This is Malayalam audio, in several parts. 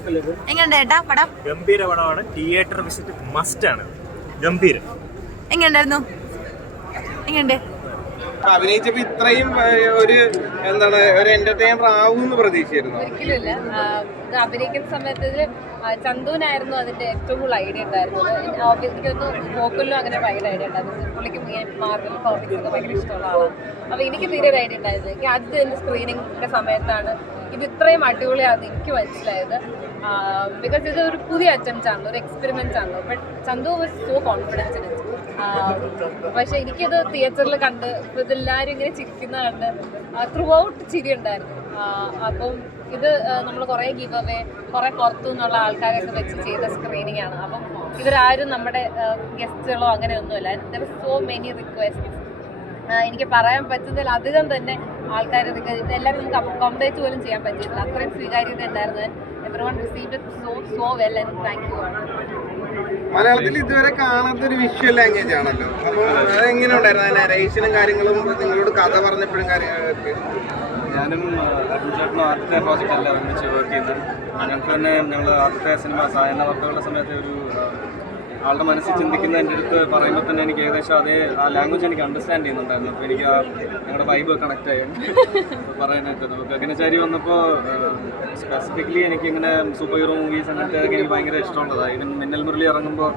എങ്ങനെയുണ്ടായിരുന്നു? എങ്ങനെയുണ്ട് ഏട്ടാ പടം? ഗംഭീര പടമാണ്. തിയേറ്റർ വിസിറ്റ് മസ്റ്റ് ആണ്. ഗംഭീരം. എങ്ങനെയുണ്ടായിരുന്നു? എങ്ങനെയുണ്ട്? അഭിനയിച്ചപ്പോ ഇത്രയും ഒരു എന്താണ് ഒരു എന്റർടൈനർ ആവുമെന്ന് പ്രതീക്ഷിച്ചിരുന്നു? ഒരിക്കലുമില്ല. ഇത് അഭിനയിക്കുന്ന സമയത്ത് ചന്തുവിനായിരുന്നു അതിന്റെ ഏറ്റവും കൂടുതൽ ഐഡിയ ഉണ്ടായിരുന്നത്. എനിക്കൊന്ന് വോക്കലിലും അങ്ങനെ ഭയങ്കര ഐഡിയ ഉണ്ടായിരുന്നു. പുള്ളിക്ക് മാർബിൾ കോമിക്സ് ഒക്കെ ഭയങ്കര ഇഷ്ടമുള്ള ആളാണ്. അപ്പോൾ എനിക്ക് തീരെ ഒരു ഐഡിയ ഉണ്ടായിരുന്നു. എനിക്ക് ആദ്യത്തെ എൻ്റെ സ്ക്രീനിങ്ങിൻ്റെ സമയത്താണ് ഇത് ഇത്രയും അടിപൊളിയാണെന്ന് എനിക്ക് മനസ്സിലായത്. ബിക്കോസ് ഇത് ഒരു പുതിയ അറ്റംപ്റ്റ് ആണ്, ഒരു എക്സ്പെരിമെൻറ്റ് ആണ്. But Chandu was so confidence in it. പക്ഷെ എനിക്കിത് തിയേറ്ററിൽ കണ്ട് ഇതെല്ലാവരും ഇങ്ങനെ ചിരിക്കുന്ന കണ്ട് ത്രൂ ഔട്ട് ചിരി ഉണ്ടായിരുന്നു. അപ്പം ഇത് നമ്മൾ കുറേ ഗിവ് അവേ കുറേ പുറത്തു നിന്നുള്ള ആൾക്കാരൊക്കെ വെച്ച് ചെയ്ത സ്ക്രീനിങ് ആണ്. അപ്പം ഇവരാരും നമ്മുടെ ഗസ്റ്റുകളോ അങ്ങനെയൊന്നുമില്ല. There are so many request. എനിക്ക് പറയാൻ പറ്റുന്നതിൽ അധികം തന്നെ ആൾക്കാർ എല്ലാവരും നമുക്ക് അക്കോമഡേറ്റ് പോലും ചെയ്യാൻ പറ്റിയിട്ടില്ല. അത്രയും സ്വീകാര്യത ഉണ്ടായിരുന്നു. Everyone received so well and thank you. മലയാളത്തിൽ ഇതുവരെ കാണാത്തൊരു വിഷ്വൽ ലാംഗ്വേജ് ആണല്ലോ. അപ്പോൾ എങ്ങനെ ഉണ്ടായിരുന്നു നരേഷനും കാര്യങ്ങളും നിങ്ങളോട് കഥ പറഞ്ഞപ്പോഴും കാര്യങ്ങളൊക്കെ? ഞാനും അരുൺ ചേട്ടനും ആദ്യത്തെ പ്രോജക്റ്റ് അല്ല ഒരുമിച്ച് വർക്ക് ചെയ്തത്. ഞങ്ങൾക്ക് തന്നെ ഞങ്ങൾ ആദ്യത്തെ സിനിമ സായന വാർത്തകളുടെ സമയത്ത് ഒരു ആളുടെ മനസ്സിൽ ചിന്തിക്കുന്ന എൻ്റെ അടുത്ത് പറയുമ്പോൾ തന്നെ എനിക്ക് ഏകദേശം അതേ ആ ലാംഗ്വേജ് എനിക്ക് അണ്ടർസ്റ്റാൻഡ് ചെയ്യുന്നുണ്ടായിരുന്നു. അപ്പോൾ എനിക്ക് ഞങ്ങളുടെ വൈബ് കണക്ട് ആയി പറയാനായിട്ട്. നമുക്ക് ഗഗനചാരി വന്നപ്പോൾ സ്പെസിഫിക്കലി എനിക്കിങ്ങനെ സൂപ്പർ ഹീറോ മൂവീസ് അങ്ങനത്തെ എനിക്ക് ഭയങ്കര ഇഷ്ടമുള്ളതാണ്. ഈവൻ മിന്നൽ മുരളി ഇറങ്ങുമ്പോൾ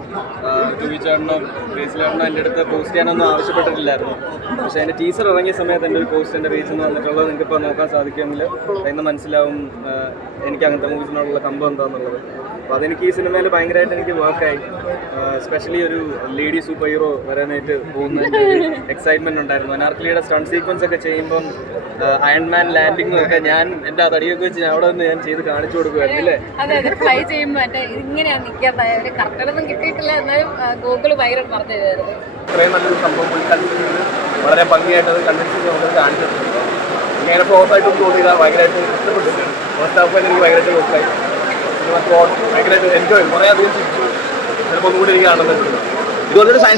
ടൂവി ചേട്ടനോ ഗ്രേസിലേട്ടനോ എൻ്റെ അടുത്ത് പോസ്റ്റ് ചെയ്യാനൊന്നും ആവശ്യപ്പെട്ടിട്ടില്ലായിരുന്നു. പക്ഷേ അതിൻ്റെ ടീസർ ഇറങ്ങിയ സമയത്ത് എൻ്റെ ഒരു പോസ്റ്റ് എൻ്റെ പേജിൽ നിന്ന് വന്നിട്ടുള്ളത് നിങ്ങൾക്കിപ്പോൾ നോക്കാൻ സാധിക്കുമെങ്കിൽ അതിന് മനസ്സിലാവും എനിക്ക് അങ്ങനത്തെ മൂവീസിനോടുള്ള കമ്പം എന്താണെന്നുള്ളത്. അപ്പോൾ അതെനിക്ക് ഈ സിനിമയിൽ ഭയങ്കരമായിട്ട് എനിക്ക് വർക്കായി. സ്പെഷ്യലി ഒരു ലേഡി സൂപ്പർ ഹീറോ വരാനായിട്ട് പോകുന്നതിൻ്റെ ഒരു എക്സൈറ്റ്മെൻറ്റ് ഉണ്ടായിരുന്നു. അനാർക്കലിയുടെ സ്റ്റണ്ട് സീക്വൻസ് ഒക്കെ ചെയ്യുമ്പം അയൺമാൻ ലാൻഡിങ്ങും ഒക്കെ ഞാൻ എൻ്റെ ആ തടിയൊക്കെ വെച്ച് അവിടെ നിന്ന് ഞാൻ ചെയ്ത് കാണിച്ചു കൊടുക്കുമായിരുന്നു അല്ലേ? അതെ അതെ, ഫ്ലൈ ചെയ്യുമ്പോൾ മറ്റേ ഇങ്ങനെയാണ് നിൽക്കാൻ ഒരു കറക്റ്റൊന്നും കിട്ടിയിട്ടില്ല. എന്നാലും ഗൂഗിൾ ഭയങ്കര പറഞ്ഞു തരുമായിരുന്നു. ഇത്രയും നല്ലൊരു സംഭവം വളരെ ഭംഗിയായിട്ട് അത് കണ്ടൻസ് ചെയ്ത് നമുക്ക് കാണിച്ചിട്ടുണ്ട്. ഇങ്ങനെ ഫ്ലോസ് ആയിട്ടൊന്നും തോന്നിയില്ല. ഭയങ്കരമായിട്ട് ഇഷ്ടപ്പെട്ടിട്ടുണ്ട്. ഫസ്റ്റ് ഹാഫ് എനിക്ക് ഭയങ്കരമായിട്ട് നോക്കായി. ഭയങ്കരമായിട്ട് എൻജോയ് കുറേ അധികം ചിരിച്ചു. ചിലപ്പോൾ ഒന്നുകൂടി എനിക്ക് കാണുന്നുണ്ട്. ഇതുപോലൊരു സയൻസ്